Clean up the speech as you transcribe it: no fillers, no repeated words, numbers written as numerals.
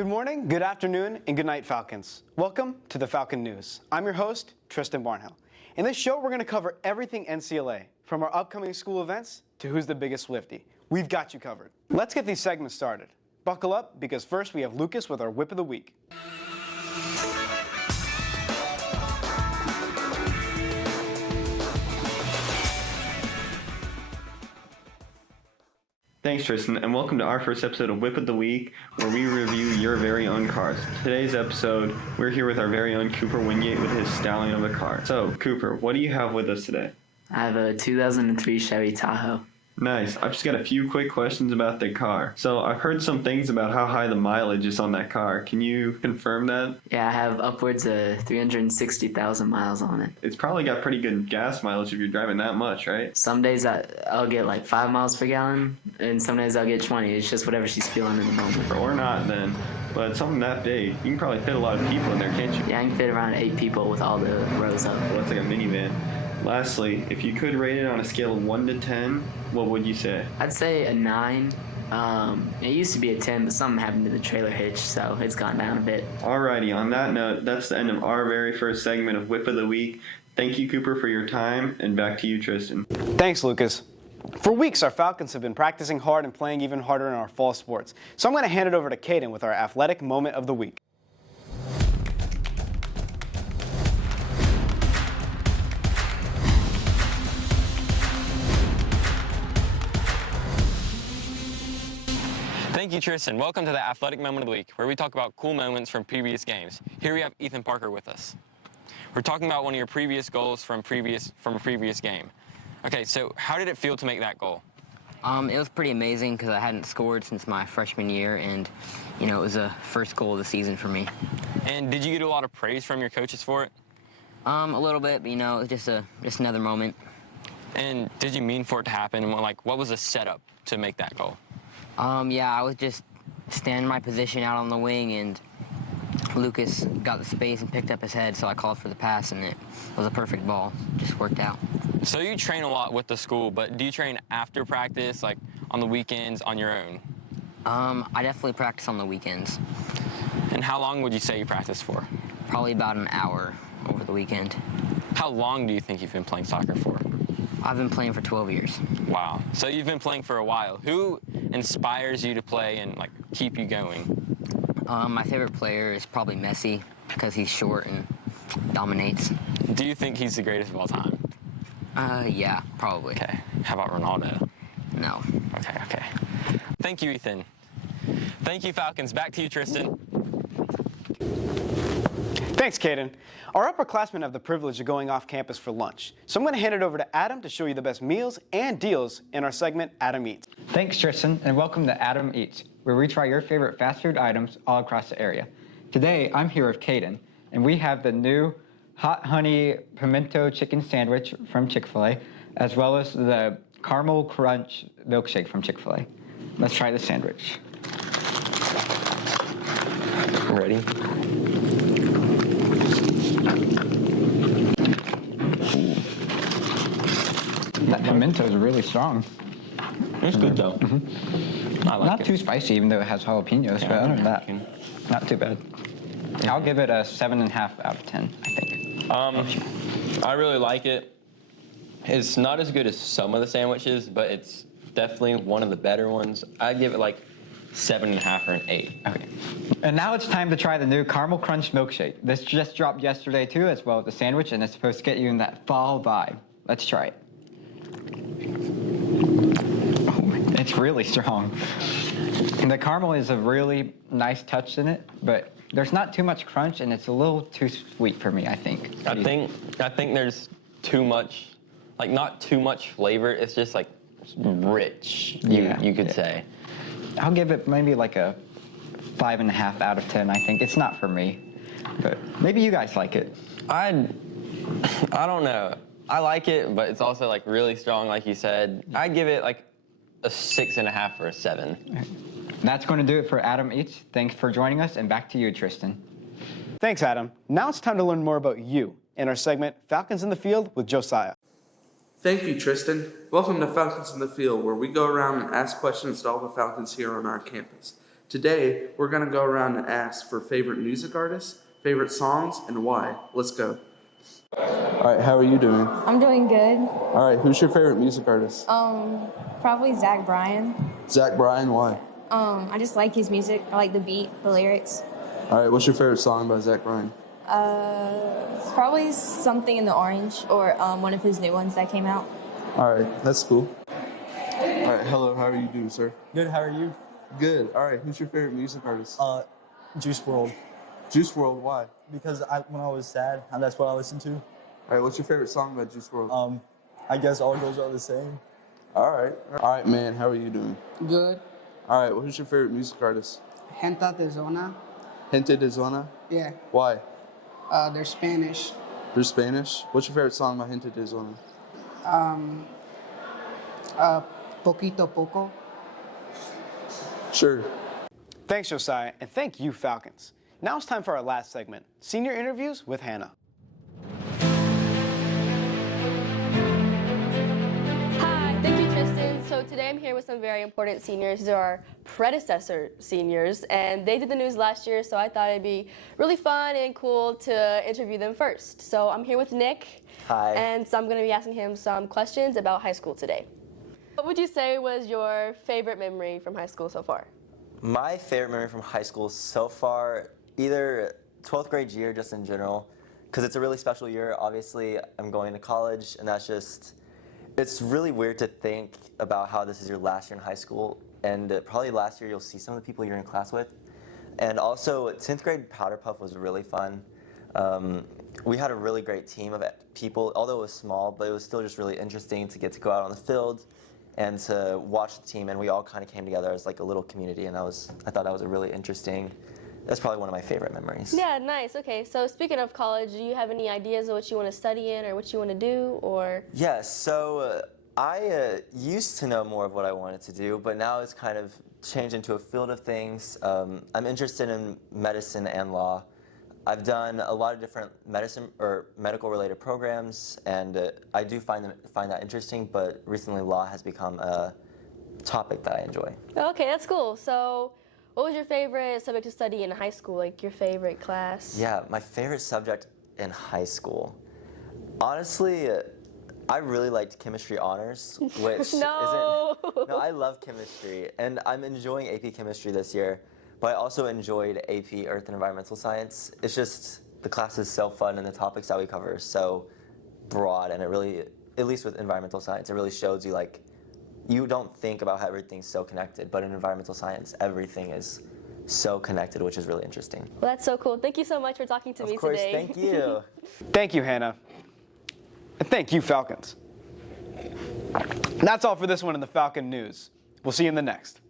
Good morning, good afternoon, and good night, Falcons. Welcome to the Falcon News. I'm your host, Tristan Barnhill. In this show, we're going to cover everything NCLA, from our upcoming school events to who's the biggest Swiftie. We've got you covered. Let's get these segments started. Buckle up, because first we have Lucas with our Whip of the Week. Thanks, Tristan, and welcome to our first episode of Whip of the Week, where we review your very own cars. Today's episode, we're here with our very own Cooper Wingate with his stallion of a car. So, Cooper, what do you have with us today? I have a 2003 Chevy Tahoe. Nice. I've just got a few quick questions about the car. So, I've heard some things about how high the mileage is on that car. Can you confirm that? Yeah, I have upwards of 360,000 miles on it. It's probably got pretty good gas mileage if you're driving that much, right? Some days I'll get like 5 miles per gallon, and some days I'll get 20. It's just whatever she's feeling in the moment. Or not, then. But something that big, you can probably fit a lot of people in there, can't you? Yeah, I can fit around 8 people with all the rows up. Well, that's like a minivan. Lastly, if you could rate it on a scale of 1 to 10, what would you say? I'd say a 9. It used to be a 10, but something happened to the trailer hitch, so it's gone down a bit. Alrighty, on that note, that's the end of our very first segment of Whip of the Week. Thank you, Cooper, for your time, and back to you, Tristan. Thanks, Lucas. For weeks, our Falcons have been practicing hard and playing even harder in our fall sports. So I'm going to hand it over to Caden with our athletic moment of the week. Thank you, Tristan. Welcome to the Athletic Moment of the Week, where we talk about cool moments from previous games. Here we have Ethan Parker with us. We're talking about one of your previous goals from a previous game. Okay, so how did it feel to make that goal? It was pretty amazing because I hadn't scored since my freshman year, and it was the first goal of the season for me. And did you get a lot of praise from your coaches for it? A little bit, but it was just another moment. And did you mean for it to happen? What was the setup to make that goal? Yeah, I was just standing my position out on the wing, and Lucas got the space and picked up his head, so I called for the pass, and it was a perfect ball. Just worked out. So you train a lot with the school, but do you train after practice, like on the weekends, on your own? I definitely practice on the weekends. And how long would you say you practice for? Probably about an hour over the weekend. How long do you think you've been playing soccer for? I've been playing for 12 years. Wow. So you've been playing for a while. Who inspires you to play and keep you going? My favorite player is probably Messi because he's short and dominates. Do you think he's the greatest of all time? Yeah, probably. Okay. How about Ronaldo? No. Okay. Thank you, Ethan. Thank you, Falcons. Back to you, Tristan. Thanks, Caden. Our upperclassmen have the privilege of going off campus for lunch. So I'm going to hand it over to Adam to show you the best meals and deals in our segment, Adam Eats. Thanks, Tristan, and welcome to Adam Eats, where we try your favorite fast food items all across the area. Today, I'm here with Caden, and we have the new hot honey pimento chicken sandwich from Chick-fil-A, as well as the caramel crunch milkshake from Chick-fil-A. Let's try the sandwich. Ready? That pimento is really strong. It's good, though. Mm-hmm. I like Not it. too spicy, even though it has jalapenos, but other than that, not too bad. I'll give it a 7.5 out of 10, I think. I really like it. It's not as good as some of the sandwiches, but it's definitely one of the better ones. I'd give it 7.5 or an 8. Okay. And now it's time to try the new caramel crunch milkshake. This just dropped yesterday too, as well as the sandwich, and it's supposed to get you in that fall vibe. Let's try it. Oh, it's really strong. And the caramel is a really nice touch in it, but there's not too much crunch, and it's a little too sweet for me, I think. I think there's too much, not too much flavor. It's just rich, you could say. I'll give it maybe a 5.5 out of 10, I think. It's not for me, but maybe you guys like it. I don't know. I like it, but it's also really strong, like you said. I'd give it a 6.5 or a 7. That's going to do it for Adam Eats. Thanks for joining us, and back to you, Tristan. Thanks, Adam. Now it's time to learn more about you in our segment, Falcons in the Field with Josiah. Thank you, Tristan. Welcome to Falcons in the Field, where we go around and ask questions to all the Falcons here on our campus. Today, we're going to go around and ask for favorite music artists, favorite songs, and why. Let's go. All right, how are you doing? I'm doing good. All right, who's your favorite music artist? Probably Zach Bryan. Zach Bryan, why? I just like his music. I like the beat, the lyrics. All right, what's your favorite song by Zach Bryan? Probably Something in the Orange or one of his new ones that came out. All right, that's cool. All right, hello, how are you doing, sir? Good, how are you? Good. All right, who's your favorite music artist? Juice WRLD. Juice WRLD, why? Because when I was sad, and that's what I listened to. All right, what's your favorite song by Juice WRLD? I guess all girls are the same. All right, man, how are you doing? Good. All right, who's your favorite music artist? Gente de Zona. Gente de Zona? Yeah. Why? They're Spanish. They're Spanish? What's your favorite song by Gente de Zona? Poquito Poco. Sure. Thanks, Josiah, and thank you, Falcons. Now it's time for our last segment, Senior Interviews with Hannah. Hi, thank you, Tristan. So today I'm here with some very important seniors. These are our predecessor seniors, and they did the news last year, so I thought it'd be really fun and cool to interview them first. So I'm here with Nick. Hi. And so I'm going to be asking him some questions about high school today. What would you say was your favorite memory from high school so far? My favorite memory from high school so far, either 12th grade year just in general, because it's a really special year. Obviously, I'm going to college, and it's really weird to think about how this is your last year in high school, and probably last year you'll see some of the people you're in class with. And also, 10th grade Powder Puff was really fun. We had a really great team of people, although it was small, but it was still just really interesting to get to go out on the field and to watch the team, and we all kind of came together as like a little community, and I thought that was a really interesting, that's probably one of my favorite memories. Yeah, nice. Okay, so speaking of college, do you have any ideas of what you want to study in or what you want to do, or? Yeah, so I used to know more of what I wanted to do, but now it's kind of changed into a field of things. I'm interested in medicine and law. I've done a lot of different medicine or medical related programs, and I do find that interesting, but recently law has become a topic that I enjoy. Okay, that's cool. So what was your favorite subject to study in high school, like your favorite class? Yeah, my favorite subject in high school. Honestly, I really liked chemistry honors, which No, I love chemistry, and I'm enjoying AP chemistry this year. But I also enjoyed AP Earth and Environmental Science. It's just, the class is so fun and the topics that we cover are so broad, and it really, at least with environmental science, it really shows you like, you don't think about how everything's so connected, but in environmental science, everything is so connected, which is really interesting. well, that's so cool. Thank you so much for talking to me Of course, today. thank you. Thank you, Hannah. And thank you, Falcons. And that's all for this one in the Falcon News. We'll see you in the next.